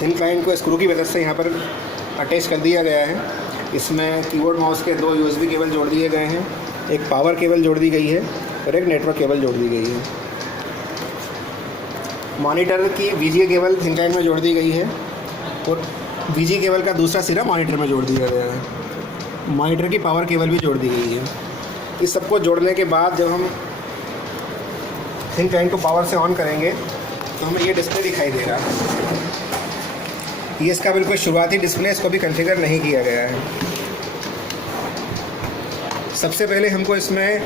Thin client को screw की मदद से यहाँ पर अटैच कर दिया गया है। इसमें कीबोर्ड माउस के 2 USB केबल जोड़ दिए गए हैं, एक पावर केबल जोड़ दी गई है और एक नेटवर्क केबल जोड़ दी गई है। मॉनिटर की VGA केबल थिन क्लाइंट में जोड़ दी गई है और VGA केबल का दूसरा सिरा मॉनिटर में जोड़ दिया गया है। मॉनिटर की पावर केबल भी जोड़ दी गई है। इस सबको जोड़ने के बाद जब हम थिन क्लाइंट को पावर से ऑन करेंगे तो हमें ये डिस्प्ले दिखाई दे रहा है। ये इसका बिल्कुल शुरुआती डिस्प्ले, इसको भी कॉन्फ़िगर नहीं किया गया है। सबसे पहले हमको इसमें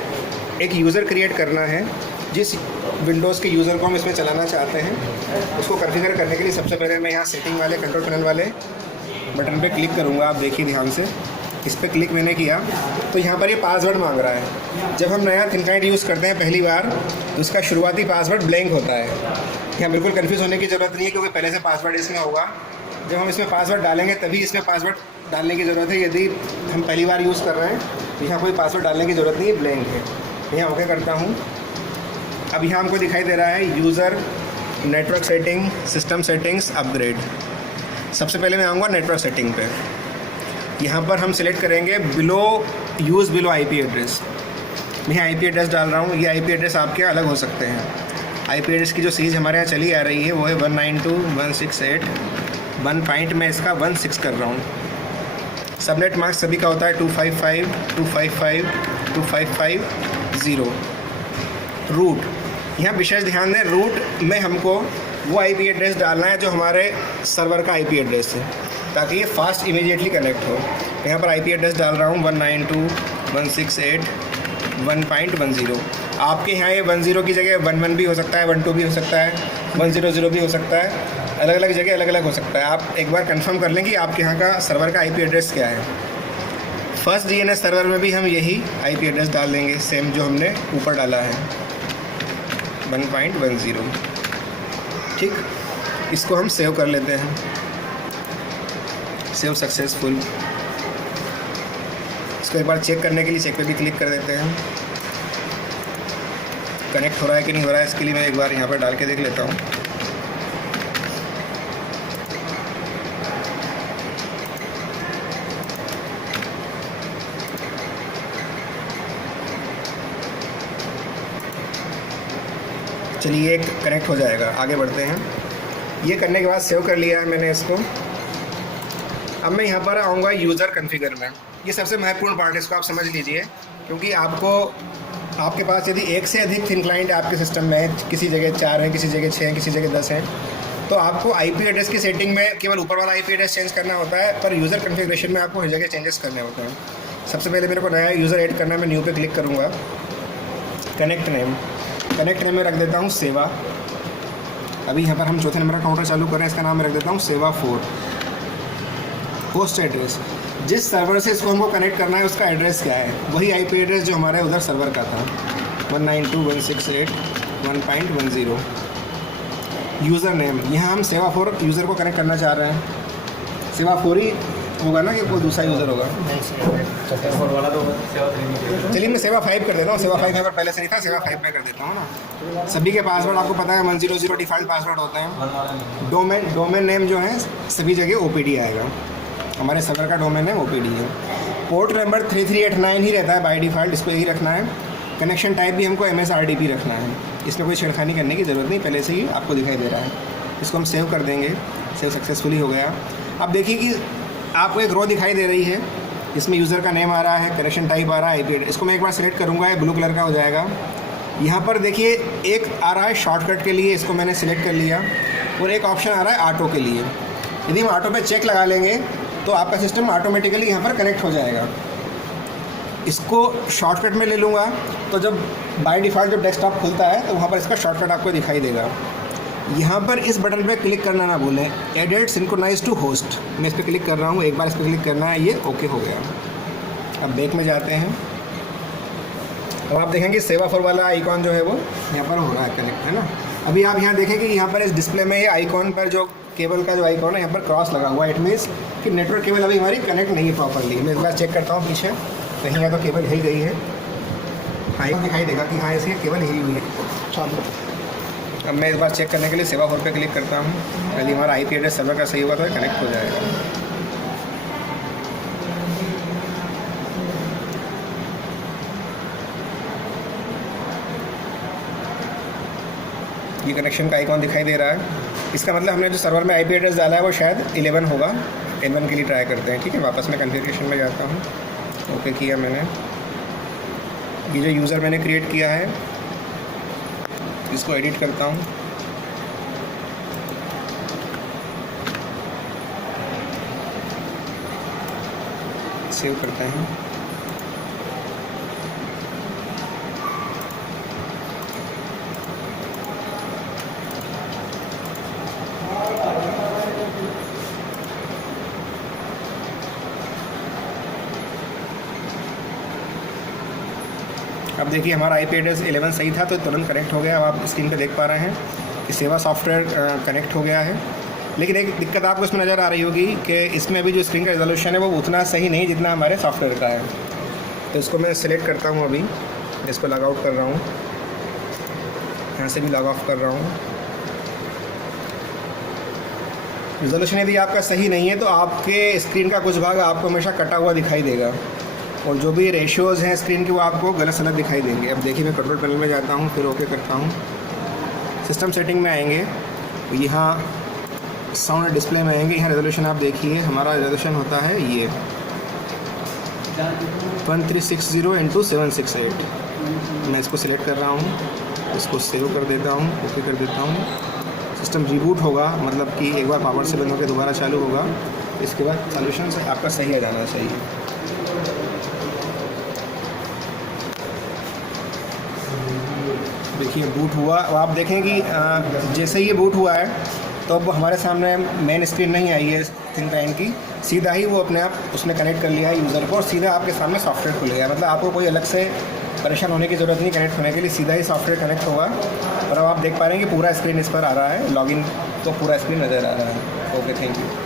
एक यूज़र क्रिएट करना है। जिस विंडोज़ के यूज़र को हम इसमें चलाना चाहते हैं उसको कॉन्फ़िगर करने के लिए सबसे पहले मैं यहाँ सेटिंग वाले कंट्रोल पैनल वाले बटन पे क्लिक करूँगा। आप देखिए ध्यान से, इस पर क्लिक मैंने किया तो यहाँ पर ये पासवर्ड मांग रहा है। जब हम नया थिन क्लाइंट यूज़ करते हैं पहली बार तो उसका शुरुआती पासवर्ड ब्लैंक होता है। यहाँ बिल्कुल कन्फ्यूज़ होने की ज़रूरत नहीं है क्योंकि पहले से पासवर्ड इसमें होगा। जब हम इसमें पासवर्ड डालेंगे तभी इसमें पासवर्ड डालने की ज़रूरत है। यदि हम पहली बार यूज़ कर रहे हैं तो यहाँ कोई पासवर्ड डालने की ज़रूरत नहीं है, ब्लैंक है। यहाँ ओके करता हूँ। अब यहाँ हमको दिखाई दे रहा है user, network setting, system settings, upgrade. सबसे पहले मैं आऊँगा नेटवर्क सेटिंग पे। यहाँ पर हम सिलेक्ट करेंगे यूज़ बिलो IP एड्रेस। मैं यहाँ IP एड्रेस डाल रहा हूँ। ये IP एड्रेस आपके अलग हो सकते हैं। IP एड्रेस की जो सीरीज़ हमारे यहाँ चली आ रही है वो है 192.168.1 पॉइंट में इसका 16 कर रहा हूँ। सबनेट मास्क सभी का होता है 255.255.255.0। रूट, यहाँ विशेष ध्यान दें, रूट में हमको वो IP एड्रेस डालना है जो हमारे सर्वर का IP एड्रेस है ताकि ये फास्ट इमीडिएटली कनेक्ट हो। यहाँ पर IP एड्रेस डाल रहा हूँ 192.168.1.10। आपके यहाँ ये 10 की जगह 11 भी हो सकता है, 12 भी हो सकता है, 100 भी हो सकता है। अलग अलग जगह अलग अलग हो सकता है। आप एक बार कंफर्म कर लें कि आपके यहाँ का सर्वर का IP एड्रेस क्या है। फर्स्ट DNS सर्वर में भी हम यही IP एड्रेस डाल देंगे, सेम जो हमने ऊपर डाला है 1.10। ठीक, इसको हम सेव कर लेते हैं। Save successful. इसको एक बार चेक करने के लिए चेक पे भी क्लिक कर देते हैं। कनेक्ट हो रहा है कि नहीं हो रहा है इसके लिए मैं एक बार यहाँ पर डाल के देख लेता हूँ। चलिए ये कनेक्ट हो जाएगा। आगे बढ़ते हैं। ये करने के बाद सेव कर लिया है मैंने इसको। अब मैं यहाँ पर आऊँगा यूज़र कॉन्फ़िगर में। ये सबसे महत्वपूर्ण पार्ट है, इसको आप समझ लीजिए क्योंकि आपके पास यदि एक से अधिक थिन क्लाइंट आपके सिस्टम में है, किसी जगह 4 हैं, किसी जगह 6 हैं, किसी जगह 10 हैं, तो आपको IP एड्रेस की सेटिंग में केवल ऊपर वाला IP एड्रेस चेंज करना होता है, पर यूज़र कॉन्फ़िगरेशन में आपको हर जगह चेंजेस करने होते हैं। सबसे पहले मेरे को नया यूज़र ऐड करना है। मैं न्यू पे क्लिक करूँगा। कनेक्ट नेम में रख देता हूँ सेवा। अभी यहाँ पर हम चौथे नंबर का काउंटर चालू कर रहे हैं, इसका नाम मैं रख देता हूँ सेवा 4। होस्ट एड्रेस, जिस सर्वर से इसको हमको कनेक्ट करना है उसका एड्रेस क्या है, वही IP एड्रेस जो हमारे उधर सर्वर का था 192.168.1.10। यूज़र नेम, यहाँ हम सेवा 4 यूज़र को कनेक्ट करना चाह रहे हैं। सेवा 4 ही होगा ना कि कोई दूसरा यूज़र होगा? चलिए मैं सेवा 5 कर देता हूँ। सेवा 5 यहाँ पर पहले से नहीं था, सेवा 5 में कर देता हूँ ना। सभी के पासवर्ड आपको पता है 100 डिफ़ॉल्ट पासवर्ड होते हैं। डोमेन नेम जो है सभी जगह OPD आएगा। हमारे सर्वर का डोमेन नेम OPD है। पोर्ट नंबर 3389 ही रहता है बाय डिफ़ॉल्ट, इसको यही रखना है। कनेक्शन टाइप भी हमको MSRDP रखना है। इसमें कोई छेड़खानी करने की ज़रूरत नहीं, पहले से ही आपको दिखाई दे रहा है। इसको हम सेव कर देंगे। सेव सक्सेसफुली हो गया। अब देखिए कि आपको एक रो दिखाई दे रही है, इसमें यूज़र का नेम आ रहा है, कनेक्शन टाइप आ रहा है, IP एड्रेस। इसको मैं एक बार सेलेक्ट करूँगा, ये ब्लू कलर का हो जाएगा। यहाँ पर देखिए एक आ रहा है शॉर्टकट के लिए, इसको मैंने सिलेक्ट कर लिया, और एक ऑप्शन आ रहा है ऑटो के लिए। यदि हम ऑटो पे चेक लगा लेंगे तो आपका सिस्टम ऑटोमेटिकली यहाँ पर कनेक्ट हो जाएगा। इसको शॉर्टकट में ले लूँगा तो जब बाय डिफ़ॉल्ट जब डेस्कटॉप खुलता है तो वहाँ पर इसका शॉर्टकट आपको दिखाई देगा। यहाँ पर इस बटन पे क्लिक करना ना भूलें, एडेड सिंक्रोनाइज टू होस्ट। मैं इस पर क्लिक कर रहा हूँ, एक बार इस पर क्लिक करना है, ये ओके हो गया। अब बैक में जाते हैं। अब आप देखेंगे सेवा 4 वाला आइकॉन जो है वो यहाँ पर हो रहा है कनेक्ट, है ना। अभी आप यहाँ देखेंगे यहाँ पर इस डिस्प्ले में ये आइकॉन पर जो केबल का जो आइकॉन है यहाँ पर क्रॉस लगा हुआ है। इट मीन्स कि नेटवर्क केबल अभी हमारी कनेक्ट नहीं है प्रॉपरली। मैं इस बार चेक करता हूँ पीछे, कहीं या तो केबल हिल गई है। आइकन दिखाई देगा कि हाँ इसकी केबल हिली हुई है। चालू। अब मैं इस बार चेक करने के लिए सेवा होल्ड पे क्लिक करता हूँ। यदि हमारा IP एड्रेस सर्वर का सही होगा तो कनेक्ट हो जाएगा। ये कनेक्शन का आइकॉन दिखाई दे रहा है। इसका मतलब हमने जो सर्वर में IP एड्रेस डाला है वो शायद 11 होगा। 11 के लिए ट्राई करते हैं। ठीक है, वापस मैं कॉन्फ़िगरेशन में जाता हूँ। ओके किया मैंने। ये जो यूज़र मैंने क्रिएट किया है इसको एडिट करता हूँ। सेव करते हैं। अब देखिए हमारा IP एड्रेस 11 सही था तो तुरंत कनेक्ट हो गया। अब आप स्क्रीन पे देख पा रहे हैं कि सेवा सॉफ्टवेयर कनेक्ट हो गया है। लेकिन एक दिक्कत आपको इसमें नज़र आ रही होगी कि इसमें अभी जो स्क्रीन का रेजोल्यूशन है वो उतना सही नहीं जितना हमारे सॉफ्टवेयर का है। तो इसको मैं सिलेक्ट करता हूँ। अभी इसको लॉग आउट कर रहा हूँ, यहाँ से भी लॉग ऑफ कर रहा हूँ। रेजोल्यूशन यदि आपका सही नहीं है तो आपके स्क्रीन का कुछ भाग आपको हमेशा कटा हुआ दिखाई देगा और जो भी रेशियोज़ हैं स्क्रीन के वो आपको गलत सलत दिखाई देंगे। अब देखिए मैं कंट्रोल पैनल में जाता हूँ, फिर ओके करता हूँ। सिस्टम सेटिंग में आएंगे, यहाँ साउंड डिस्प्ले में आएंगे। यहाँ रेजोल्यूशन आप देखिए, हमारा रेजोल्यूशन होता है ये 1360x768। मैं इसको सिलेक्ट कर रहा हूँ, इसको सेव कर देता हूँ, ओके कर देता हूँ। सिस्टम रिबूट होगा, मतलब कि एक बार पावर से बंद होकर दोबारा चालू होगा। इसके बाद सॉल्यूशन से आपका सही आ जाना चाहिए। देखिए बूट हुआ। अब आप देखें कि जैसे ही ये बूट हुआ है तो अब हमारे सामने मेन स्क्रीन नहीं आई है थिंकपैड की, सीधा ही वो अपने आप उसने कनेक्ट कर लिया है यूज़र को और सीधा आपके सामने सॉफ्टवेयर खुल गया। मतलब आपको कोई अलग से परेशान होने की ज़रूरत नहीं कनेक्ट होने के लिए, सीधा ही सॉफ्टवेयर कनेक्ट होगा। और अब आप देख पा रहे हैं कि पूरा स्क्रीन इस पर आ रहा है, लॉगिन तो पूरा स्क्रीन नज़र आ रहा है। Okay, thank you.